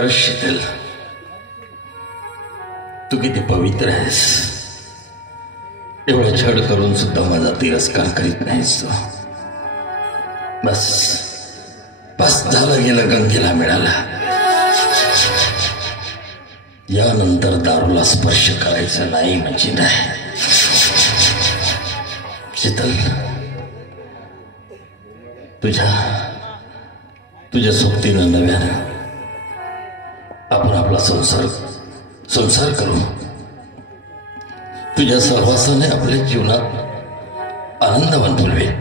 खरंच शीतल, तू किती पवित्र आहेस. एवढं छळ करून सुद्धा माझा तिरस्कार करीत नाहीस तू. बस बस झालं गेलं, गंगेला मिळाला. यानंतर दारूला स्पर्श करायचा नाही म्हणजे नाही. शीतल, तुझ्या सोबतीनं नव्यानं आपण आपला संसार करू. तुझ्या सहवासाने आपल्या जीवनात आनंद वनफुलेल.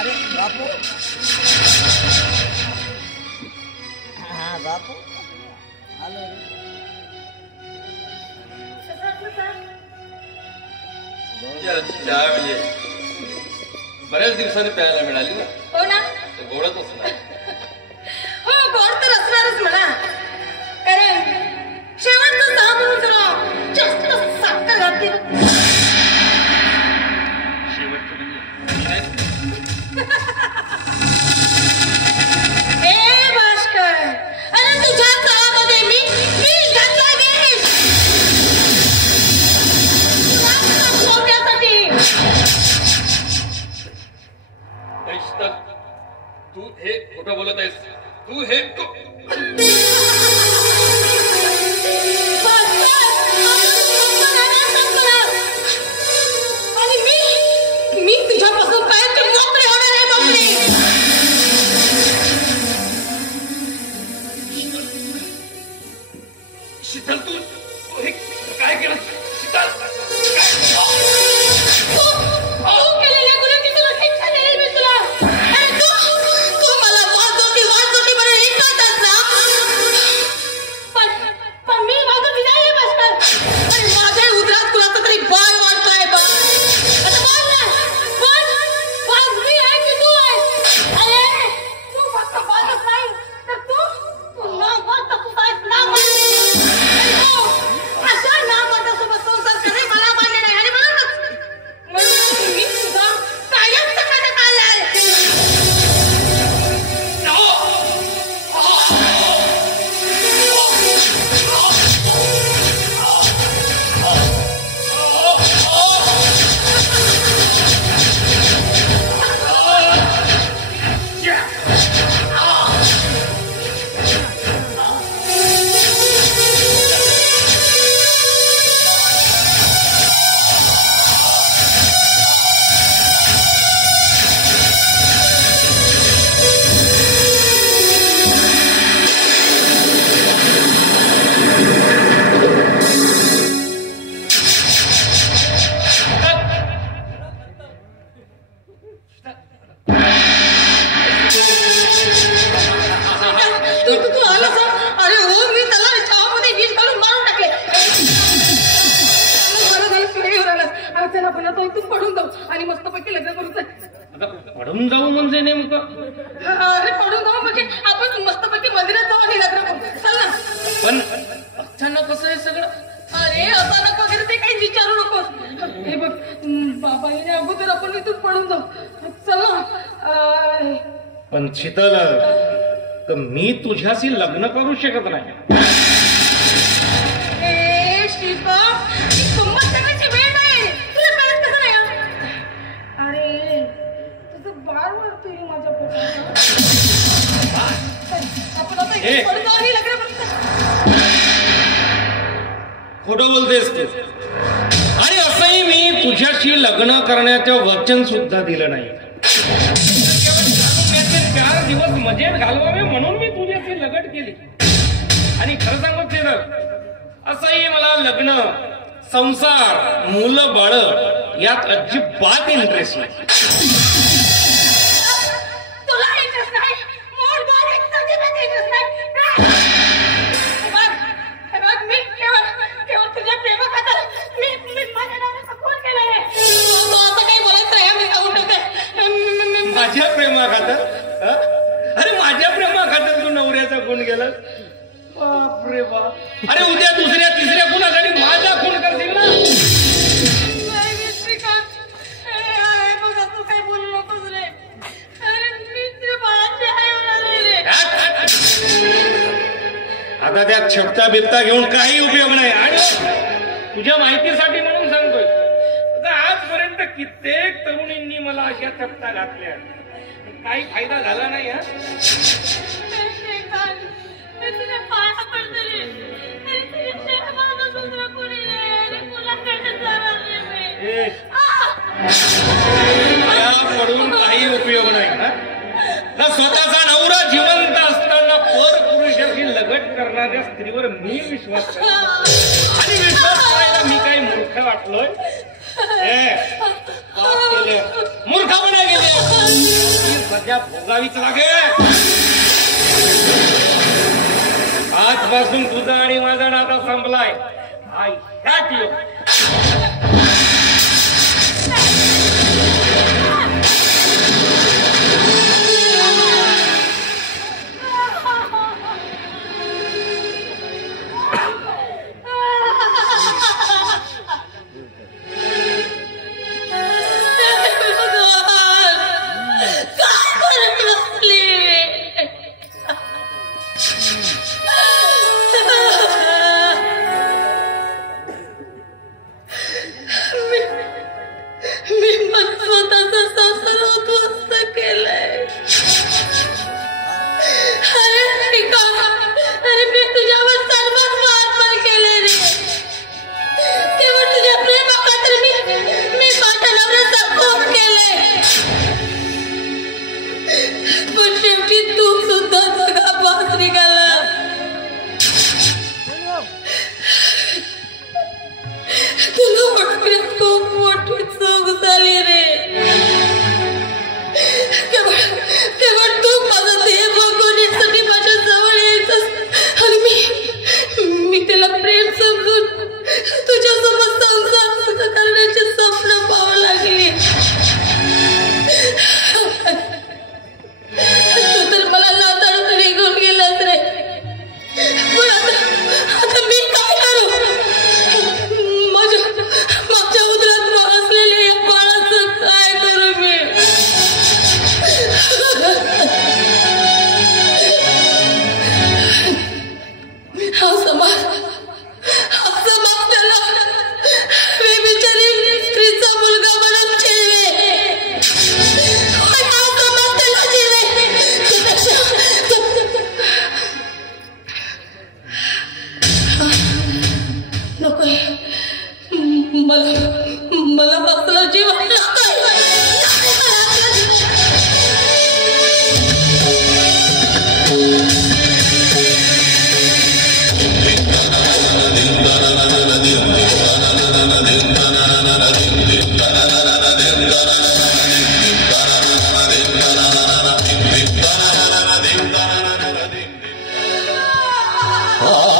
अरे बापू, हा बापू आलो. चहा म्हणजे बऱ्याच दिवसांनी प्यायला मिळाली ना. हो ना, गोडच असणार. हो गोड तर असणारच म्हणा, कारण शेवटचं चहा म्हणून जरा जास्त साखर घातली. शेवटचं म्हणजे ए भास्कर, अरे तुझ्या चहामध्ये मी घातला गे तू हे खोटं बोलत आहेस. तू हे आणि मी तुझ्यापासून काय मोकळे होणार आहे. मोकळे शीतल, तू हे काय केलं? शीतल, केलेल्या गुन्ह्याची तुला शिक्षा देईल मी तुला. अरे तू मला वाजवती म्हणून हे करतात ना. पण मी वाजवती नाही भास्कर. अरे माझ्या उदरात तुला तरी बळ वाटतोय बघ. आता बोल ना, बोल मी आहे की तू आहे. अरे तू फक्त बोलत नाही तर तू ना बोलता तू आहेस ना. अशा ना माझ्यासोबत संसार करे मला मान्य नाही. आणि म्हणून मी तुझा कायम सकाळचा काल आहे. तू आलास. अरे हो, मी त्याला चहामध्ये विष घालून मारून टाकले. बरं झालं तुला आलास. चला आपण आता इथून पडून जाऊ आणि मस्तपैकी लग्न करू. पडून जाऊ म्हणजे नेमकं? अरे पडून जाऊ म्हणजे आपण मस्तपैकी मंदिरात जाऊ आणि लग्न करू. चल ना. पण अचानक कसं आहे सगळं? अरे अचानक वगैरे ते काही विचारू नकोस. हे बघ, बाबा येण्या अगोदर आपण इथून पडून जाऊ. चल ना. पण शीतल, तर मी तुझ्याशी लग्न करू शकत नाही. ए शिल्पा, ही गंमत करण्याची वेळ नाही. तुला कळत कसं नाही? अरे तुझं बाळ वाढतोय माझ्या पोटात. आपण आता इथून पडून जाऊ आणि लग्न करू. खोटं बोलतेस तू. आणि असंही मी तुझ्याशी लग्न करण्याचं वचन सुद्धा दिलं नाही. 4 दिवस मजेत घालवावे म्हणून मी तुझ्याशी लगट केली. आणि खरं सांगत तर असंही मला लग्न, संसार, मुलं बाळ यात अजिबात इंटरेस्ट नाही. तुला इंटरेस्ट नाही? मोड बाळ अजिबात इंटरेस्ट नाही. मी केवळ तुझ्या प्रेमाखातर मी माझ्या नावाचा खून केला आहे. आता काही बोलायचं नाही. मी सांगून ठेवते. बापरे बाप. अरे उद्या दुसऱ्या तिसऱ्या खुनासाठी माझा खून करतील ना. नाही श्रीकांत, अरे बघा तू काय बोलू नकोस रे. अरे मी तुझ्या बाळाची आई होणार रे. आता त्यात छपता बिपता घेऊन काही उपयोग नाही. आणि तुझ्या माहितीसाठी म्हणून सांगतोय, आता आजपर्यंत कित्येक तरुणींनी मला अशा छपता घातल्या, काही फायदा झाला नाही. हा श्रीकांत, मी तुझ्या पाया पडते रे. अरे तुझ्या शहराला दुसरं कोणी नाही. अरे मुलाकडे जाणार रे मी. मला पडून काही उपयोग नाही ना. स्वतःचा नवरा जिवंत असताना पर पुरुषाशी लगट करणाऱ्या स्त्रीवर मी विश्वास करतो. आणि विश्वास करायला मी काही मूर्ख वाटलोय. मूर्खपणा गेले सध्या भोगावीच लागेल. आजपासून तुझा आणि माझा नाता संपलाय. I hat you. Oh